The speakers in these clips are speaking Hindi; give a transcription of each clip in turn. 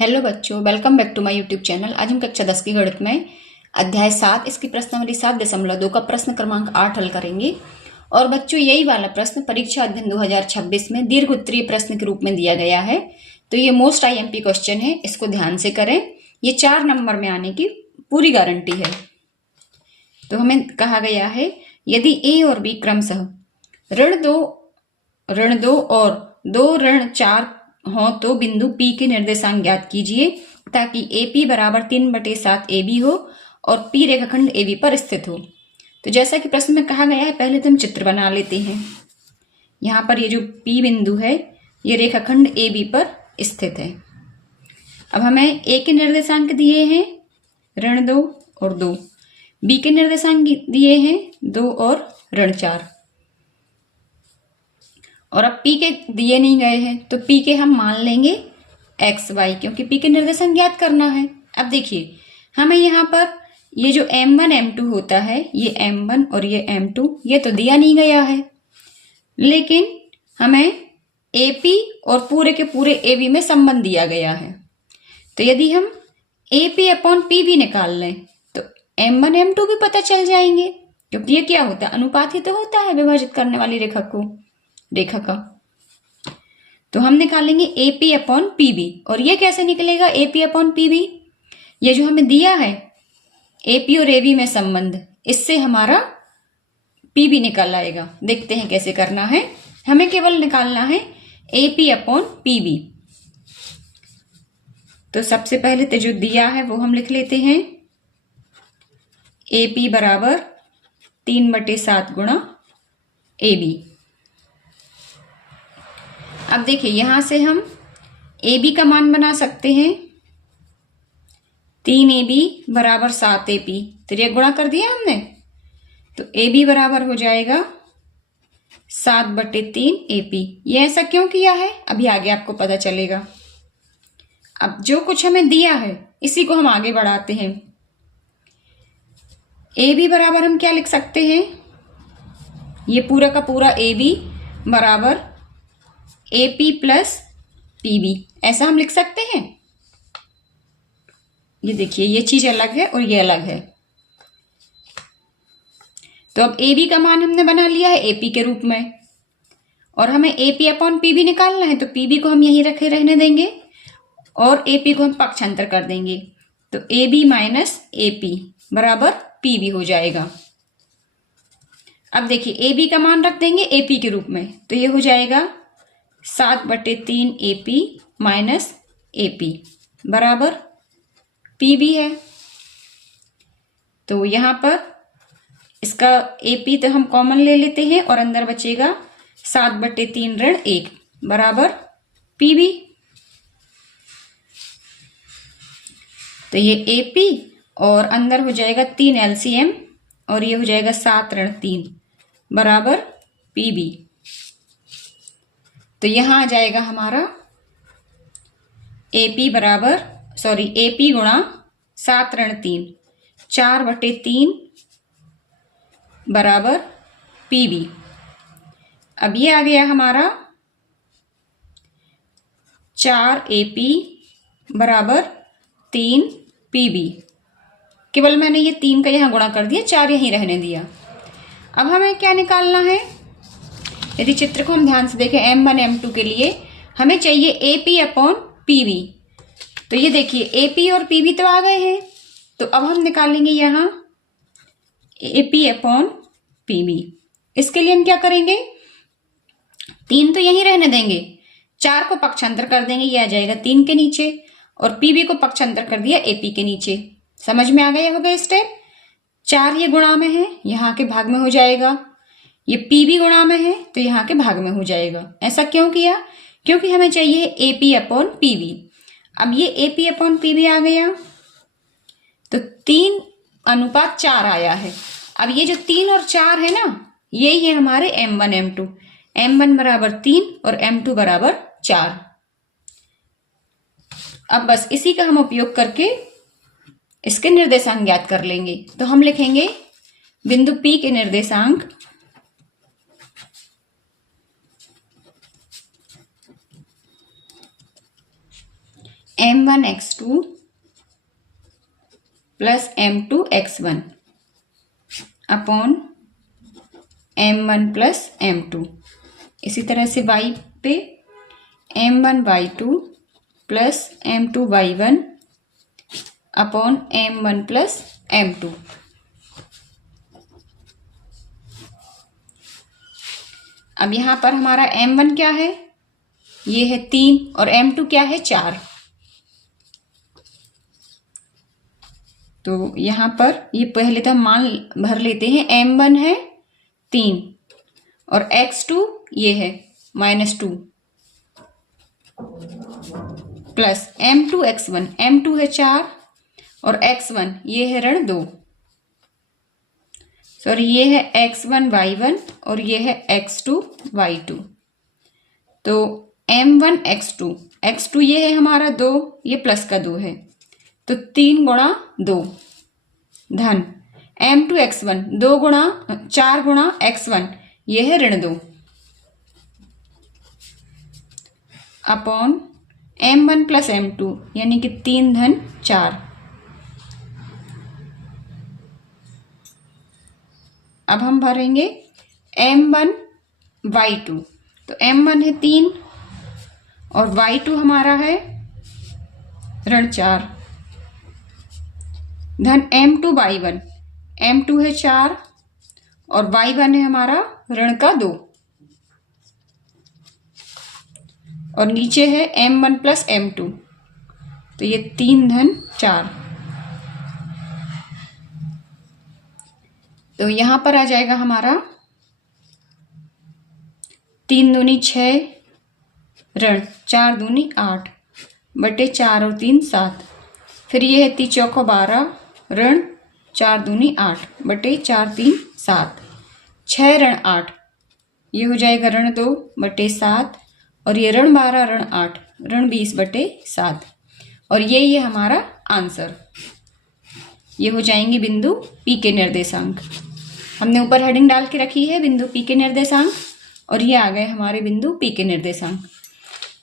हेलो बच्चों, welcome back to my YouTube channel. आज हम कक्षा 10 की गणित में अध्याय 7 इसकी प्रश्नावली 7.2 का प्रश्न क्रमांक 8 हल करेंगे। और बच्चों, यही वाला प्रश्न परीक्षा अध्ययन 2026 में दीर्घ उत्तरीय प्रश्न के रूप में दिया गया है। तो ये मोस्ट IMP क्वेश्चन है, इसको ध्यान से करें। ये 4 नंबर में आने की पूरी गारंटी है। तो हमें कहा गया है, यदि ए और बी क्रमशः ऋण 2 और 2 ऋण 4 हो तो बिंदु P के निर्देशांक ज्ञात कीजिए ताकि AP बराबर 3/7 AB हो और P रेखाखंड AB पर स्थित हो। तो जैसा कि प्रश्न में कहा गया है, पहले तो हम चित्र बना लेते हैं। यहाँ पर ये जो P बिंदु है, ये रेखाखंड AB पर स्थित है। अब हमें A के निर्देशांक दिए हैं ऋण 2 और 2, B के निर्देशांक दिए हैं 2 और ऋण 4, और अब P के दिए नहीं गए हैं तो P के हम मान लेंगे XY, क्योंकि P के निर्देशांक ज्ञात करना है। अब देखिए, हमें यहाँ पर ये जो M1 M2 होता है, ये M1 और ये M2, ये तो दिया नहीं गया है, लेकिन हमें AP और पूरे के पूरे AB में संबंध दिया गया है। तो यदि हम AP/PB निकाल लें तो M1 M2 भी पता चल जाएंगे, क्योंकि ये क्या होता है, अनुपात ही तो होता है विभाजित करने वाली रेखा का। तो हम निकालेंगे AP/PB, और ये कैसे निकलेगा AP/PB? ये जो हमें दिया है AP और AB में संबंध, इससे हमारा PB निकल आएगा। देखते हैं कैसे करना है। हमें केवल निकालना है AP/PB। तो सबसे पहले तो जो दिया है वो हम लिख लेते हैं, AP बराबर 3/7 गुणा AB। अब देखिए, यहां से हम AB का मान बना सकते हैं 3AB बराबर 7AP। तो ये गुणा कर दिया हमने, तो AB बराबर हो जाएगा 7/3 AP। ये ऐसा क्यों किया है, अभी आगे आपको पता चलेगा। अब जो कुछ हमें दिया है इसी को हम आगे बढ़ाते हैं। AB बराबर हम क्या लिख सकते हैं, ये पूरा का पूरा AB बराबर AP प्लस PB, ऐसा हम लिख सकते हैं। ये देखिए, ये चीज अलग है और ये अलग है। तो अब AB का मान हमने बना लिया है AP के रूप में, और हमें AP/PB निकालना है। तो PB को हम यहीं रहने देंगे और AP को हम पक्षांतर कर देंगे। तो AB माइनस AP बराबर PB हो जाएगा। अब देखिए, AB का मान रख देंगे AP के रूप में, तो ये हो जाएगा 7/3 AP माइनस AP बराबर PB है। तो यहां पर इसका AP तो हम कॉमन ले लेते हैं और अंदर बचेगा 7/3 ऋण 1 बराबर PB। तो ये AP और अंदर हो जाएगा 3 LCM, और ये हो जाएगा 7 ऋण 3 बराबर PB। तो यहां आ जाएगा हमारा AP गुणा 7 ऋण 3, 4/3 बराबर PB। अब ये आ गया हमारा 4AP बराबर 3 PB। केवल मैंने ये 3 का यहां गुणा कर दिया, 4 यहीं रहने दिया। अब हमें क्या निकालना है, यदि चित्र को हम ध्यान से देखें, M1 M2 के लिए हमें चाहिए AP/PB। तो ये देखिए, AP और PB तो आ गए हैं, तो अब हम निकालेंगे यहां AP/PB। इसके लिए हम क्या करेंगे, 3 तो यहीं रहने देंगे, 4 को पक्षांतर कर देंगे, ये आ जाएगा 3 के नीचे, और PB को पक्षांतर कर दिया AP के नीचे। समझ में आ गया होगा स्टेप। 4 ये गुणा में है, यहाँ के भाग में हो जाएगा। ये PB गुणा में है तो यहाँ के भाग में हो जाएगा। ऐसा क्यों किया, क्योंकि हमें चाहिए AP/PB। अब ये AP/PB आ गया, तो 3:4 आया है। अब ये जो 3 और 4 है ना, यही है हमारे M1 M2। M1 बराबर 3 और M2 बराबर 4। अब बस इसी का हम उपयोग करके इसके निर्देशांक ज्ञात कर लेंगे। तो हम लिखेंगे बिंदु P के निर्देशांक m1x2 plus m2x1 upon m1 plus m2। इसी तरह से y पे m1y2 plus m2y1 upon m1 plus m2। अब यहाँ पर हमारा m1 क्या है, ये है 3 और m2 क्या है 4। तो यहाँ पर ये पहले तो हम मान भर लेते हैं, m1 है 3 और x2 ये है -2 प्लस m2x1, m2 है 4 और x1 ये है -2, सॉरी ये है x1y1 और ये है x2y2। तो m1x2, x2 ये है हमारा 2, ये प्लस का 2 है, तो 3 गुणा 2 धन m2x1 4 गुणा x1 ये है -2 अपॉन m1 प्लस m2 यानी कि 3 धन 4। अब हम भरेंगे m1y2, तो m1 है 3 और y2 हमारा है -4 धन m2y1, m2 है 4 और y1 है हमारा -2 और नीचे है m1 प्लस m2, तो ये 3 धन 4। तो यहाँ पर आ जाएगा हमारा 3 दूनी 6 ऋण 4 दूनी 8 बटे 4 और 3 7, फिर ये है 3 चौको 12 ऋण 4 दूनी 8 बटे 4 3 7, 6 ऋण 8 ये हो जाएगा -2 बटे 7 और ये -12 ऋण 8 ऋण 20 बटे 7 और ये हमारा आंसर। ये हो जाएंगे बिंदु P के निर्देशांक। हमने ऊपर हेडिंग डाल के रखी है बिंदु P के निर्देशांक और ये आ गए हमारे बिंदु P के निर्देशांक।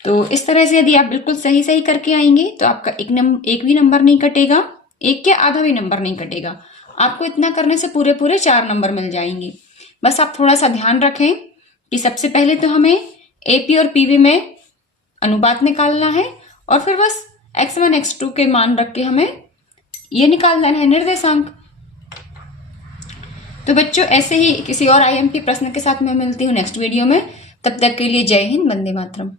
तो इस तरह से यदि आप बिल्कुल सही करके आएंगे तो आपका एक भी नंबर नहीं कटेगा, एक के आधा भी नंबर नहीं कटेगा। आपको इतना करने से पूरे 4 नंबर मिल जाएंगे। बस आप थोड़ा सा ध्यान रखें कि सबसे पहले तो हमें AP और PV में अनुपात निकालना है और फिर बस x1 x2 के मान रख के हमें ये निकालना है निर्देशांक। तो बच्चों ऐसे ही किसी और IMP प्रश्न के साथ मैं मिलती हूँ नेक्स्ट वीडियो में। तब तक के लिए जय हिंद, वंदे मातरम।